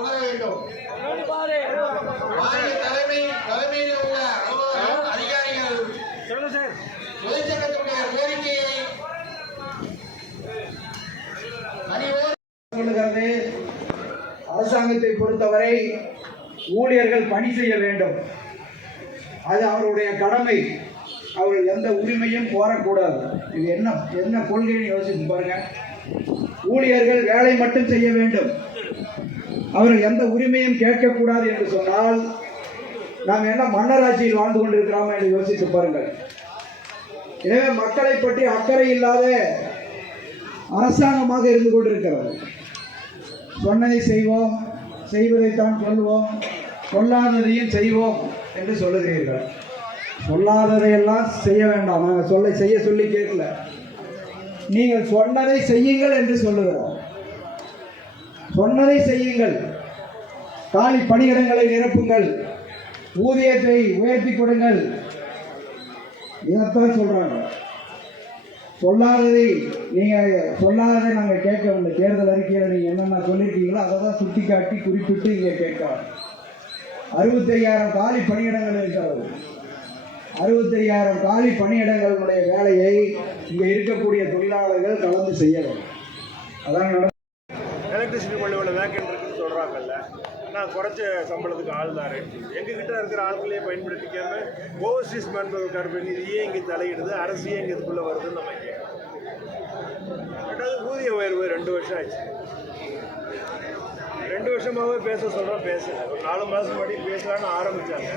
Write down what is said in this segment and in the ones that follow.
உணர வேண்டும். தலைமையில் உள்ள அதிகாரிகள் தொழிற்சங்கத்தினுடைய கோரிக்கையை சொல்லுகிறது. அரசாங்கத்தை பொறுத்தவரை ஊழியர்கள் பணி செய்ய வேண்டும், அது அவருடைய கடமை. அவர்கள் எந்த உரிமையும் கோரக்கூடாது. இது என்ன கொள்கைன்னு யோசிச்சு பாருங்க. ஊழியர்கள் வேலை மட்டும் செய்ய வேண்டும், அவர்கள் எந்த உரிமையும் கேட்கக்கூடாது என்று சொன்னால் நாம் என்ன மன்னராட்சியில் வாழ்ந்து கொண்டிருக்கிறோம் என்று யோசித்து பாருங்கள். எனவே மக்களை பற்றி அக்கறை இல்லாத அரசாங்கமாக இருந்து கொண்டிருக்கிறது. சொன்னதை செய்வோம், செய்வதைத்தான் சொல்லுவோம், சொல்லாததையும் செய்வோம் என்று சொல்லுகிறீர்கள். சொல்லாததையெல்லாம் செய்ய வேண்டாம், நாங்கள் செய்ய சொல்லி கேட்கல. நீங்கள் சொன்னதை செய்யுங்கள் என்று சொல்லுகிறோம். சொன்னதை செய்யுங்கள். காலி பணியிடங்களை நிரப்புங்கள், ஊதியத்தை உயர்த்தி கொடுங்கள், இதைத்தான் சொல்றாங்க. சொல்லாததை நாங்கள் கேட்கவில்லை. தேர்தல் அறிக்கையில் நீங்கள் என்னென்ன சொல்லியிருக்கீங்களோ அதை தான் சுட்டி காட்டி குறிப்பிட்டு இங்கே கேட்கலாம். 65,000 காலி பணியிடங்கள் இருக்கிறது. 65,000 காலி பணியிடங்களுடைய வேலையை இங்கே இருக்கக்கூடிய தொழிலாளர்கள் கலந்து செய்ய வேண்டும். அதான் எலக்ட்ரிசிட்டி பள்ளியோட வேக்கண்ட் இருக்குன்னு சொல்கிறாங்கல்ல, நான் குறைச்ச சம்பளத்துக்கு ஆள் தான் எங்ககிட்ட இருக்கிற ஆட்களையே பயன்படுத்திக்காம ஓவர்சீஸ் மேன்பவர் கார்பன் இது ஏன் இங்கே தலையிடுது, அரசு ஏன் இங்கே இதுக்குள்ளே வருதுன்னு நம்ம கேட்கணும். ரெண்டாவது ஊதிய உயர்வு 2 வருஷம் ஆச்சு. 2 வருஷமாகவே பேச சொல்கிறோம், பேசலை. ஒரு 4 மாதம் முன்னாடி பேசலான்னு ஆரம்பித்தாங்க,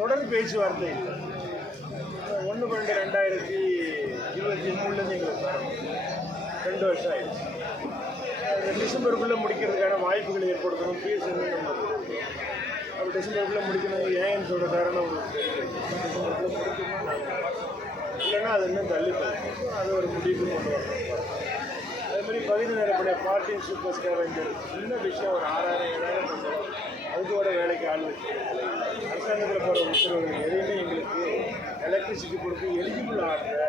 தொடர்ந்து பேச்சுவார்த்தை இல்லை. 1/12/2023 எங்களுக்கு தரணும். 2 வருஷம் ஆயிடுச்சு. டிசம்பருக்குள்ளே முடிக்கிறதுக்கான வாய்ப்புகளை ஏற்படுத்தணும். பிஎஸ்என் நம்ம அப்போ டிசம்பருக்குள்ளே முடிக்கணும். ஏன்னு சொல்கிற காரணம் உங்களுக்கு தெரியும். டிசம்பருக்குள்ளே முடிக்கணும் நாங்கள், இல்லைன்னா அது இன்னும் தள்ளி போகும். அது ஒரு முடிவுக்கு கொண்டு வரணும். அதேமாதிரி பகுதி நேரப்படைய பார்ட்டின் சூப்பர் ஸ்கேவெஞ்சர் சின்ன விஷயம், ஒரு 6,000-7,000 பண்ணுறோம். அதுக்கூட வேலைக்கு ஆள் வச்சு அரசாங்கத்தில் போகிற உத்தரவுகள் எதையுமே எங்களுக்கு எலக்ட்ரிசிட்டி கொடுத்து எலிஜிபிள் ஆகிற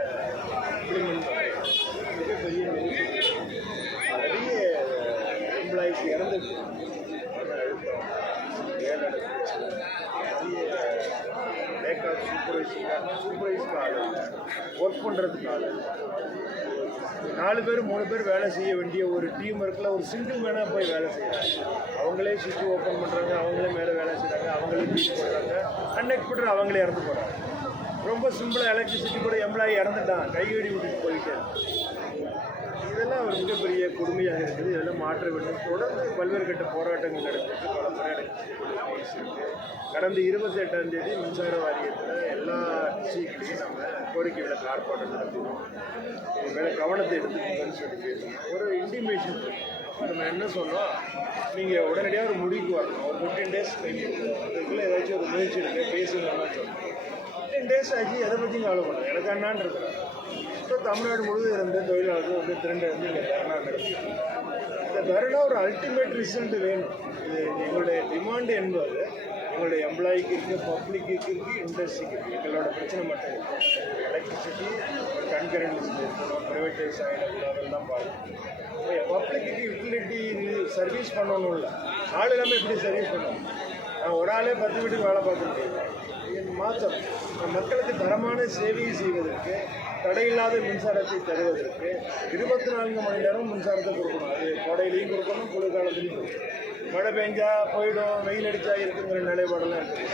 இம்ப்ளிமெண்ட் மிகப்பெரிய நிறைய எம்ப்ளாயிஸ் இறந்துட்டு அழுத்தம், வேலை நிறைய லேக் ஆஃப் சூப்பர்வைஸ்க்கு ஆள், ஒர்க் பண்ணுறதுக்கு ஆள். 4 பேர் 3 பேர் வேலை செய்ய வேண்டிய ஒரு டீம் இருக்குல்ல, ஒரு சிங்கிள் மேனாக போய் வேலை செய்கிறாங்க. அவங்களே சுவிட்ச் ஓப்பன் பண்ணுறாங்க, அவங்களே மேலே வேலை செய்கிறாங்க, அவங்களே பீச் போடுறாங்க, அன்எக்ஸ்பெக்டட் அவங்களே இறந்து போகிறாங்க. ரொம்ப சிம்பிளாக எலக்ட்ரிசிட்டி கூட எம்ப்ளாயி இறந்துட்டான், கையெடி விட்டுட்டு போயிட்டு. இதெல்லாம் ஒரு மிகப்பெரிய கொடுமையாக இருக்குது. இதெல்லாம் மாற்ற வேண்டும். தொடர்ந்து பல்வேறு கட்ட போராட்டங்கள் நடக்குது. பல முறை பேசியிருக்கு. கடந்த 28ஆம் தேதி மின்சார வாரியத்தில் எல்லா டிஸ்ட்ரிக்ட்லையும் நம்ம கோரிக்கை விளக்க ஆர்ப்பாட்டம் நடத்தினோம். இது மேலே கவனத்தை எடுத்துக்கணும்னு சொல்லி பேசணும். ஒரு இன்டிமேஷன் நம்ம என்ன சொன்னோம், நீங்கள் உடனடியாக ஒரு முடிவுக்கு வரணும். ஒரு 15 days டைம் கொடுக்கணும். அதுக்குள்ளே ஏதாச்சும் ஒரு முயற்சி எடுக்க பேசுங்கன்னு சொன்னோம். 15 days ஆச்சு, எதை பற்றியும் கவலை பண்ணுறோம். எனக்கு அண்ணான்னு இருக்கிறேன். இப்போ தமிழ்நாடு முழுவதும் இருந்த தொழிலாளர்கள் திரண்டு இங்கே தர்ணா நடத்தி, இந்த தர்ணா ஒரு அல்டிமேட் ரிசல்ட் வேணும். இது எங்களுடைய டிமாண்டு என்பது எங்களுடைய எம்ப்ளாய்க்கு இருக்குது, பப்ளிக்கு இருக்குது, இண்டஸ்ட்ரிக்கு இருக்குது. எங்களோட பிரச்சனை மட்டும் இருக்குது. எலக்ட்ரிசிட்டி ஒரு கன்கரண்ட் லிஸ்ட் இருக்கணும், ப்ரைவேட்டைஸ் ஆகிடக்கூடாது, அதெல்லாம் பார்க்கணும். பப்ளிக்கு யூட்டிலிட்டி சர்வீஸ் பண்ணணும். இல்லை ஆள் இல்லாமல் எப்படி சர்வீஸ் பண்ணணும்? நான் ஒரு ஆளே 10 வீட்டுக்கு வேலை பார்க்க முடியாது. மாற்றம் மக்களுக்கு தரமான சேவையை செய்வதற்கு, தடையில்லாத மின்சாரத்தை தருவதற்கு 24 மணி நேரம் மின்சாரத்தை கொடுக்கணும். அது கோடையிலையும் கொடுக்கணும், குளிர்காலத்துலையும் கொடுக்கணும். மழை பெஞ்சா போயிடும், வெயில் அடித்தா இருக்குங்கிற நிலைப்பாடெல்லாம் இருக்குது.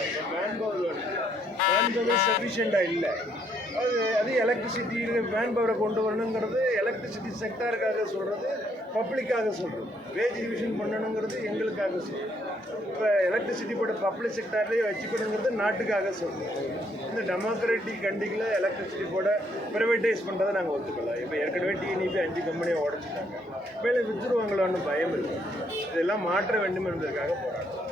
மேன்பவர் சஃபிஷியண்ட்டாக இல்லை. அது எலக்ட்ரிசிட்டி மேன்பவரை கொண்டு வரணுங்கிறது எலக்ட்ரிசிட்டி செக்டாருக்காக சொல்கிறது, பப்ளிக்காக சொல்கிறது. வேஜ் ரிவிஷன் பண்ணணுங்கிறது எங்களுக்காக சொல்கிறது. இப்போ எலக்ட்ரிசிட்டி போட பப்ளிக் செக்டார்லேயே வச்சுக்கணுங்கிறது நாட்டுக்காக சொல்கிறது. இந்த டெமோக்ராட்டிக் கண்டிக்கில் எலக்ட்ரிசிட்டி போட ப்ரைவேட்டைஸ் பண்ணுறதை நாங்கள் ஒத்துக்கலாம். இப்போ ஏற்கனவே டிஎன்இபி 5 கம்பெனியை உடச்சிட்டாங்க, மேலே வித்துருவாங்களான்னு பயம் இருக்குது. இதெல்லாம் மாற்ற வேண்டும் என்பதற்காக போராட்டம்.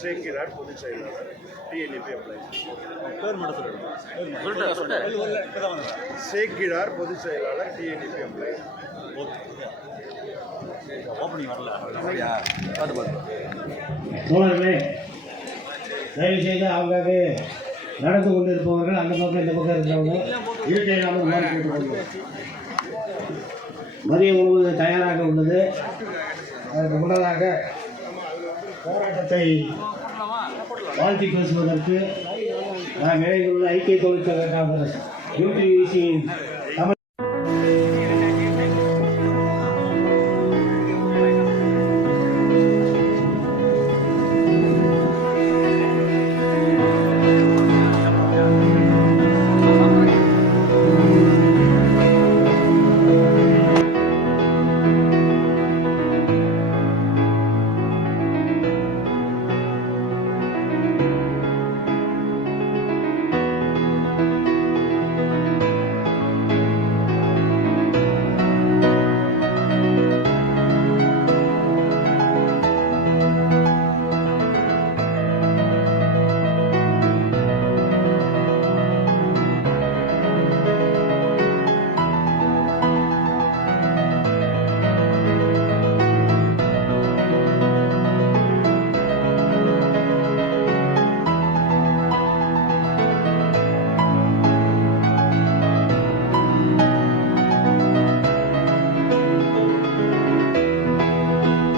சேக்கிடார் பொதுச் செயலாளர், டிஎன்இபி எம்ப்ளாயிஸ். சேக்கிடார் பொதுச் செயலாளர், டிஎன்இபி எம்ப்ளாயிஸ். தோழர்களே, தயவு செய்து அவங்க நடந்து கொண்டு இருப்பவர்கள் அந்த பக்கம் இந்த பக்கம் இருக்கிறவங்க இருக்கை மதிய உணவு தயாராக உள்ளது. அதற்கு முன்னதாக போராட்டத்தை வாழ்த்தி பேசுவதற்கு நாம் இணைந்துள்ள ஐக்கிய தொழிற்சங்க காங்கிரஸ் யூடிவிசியின்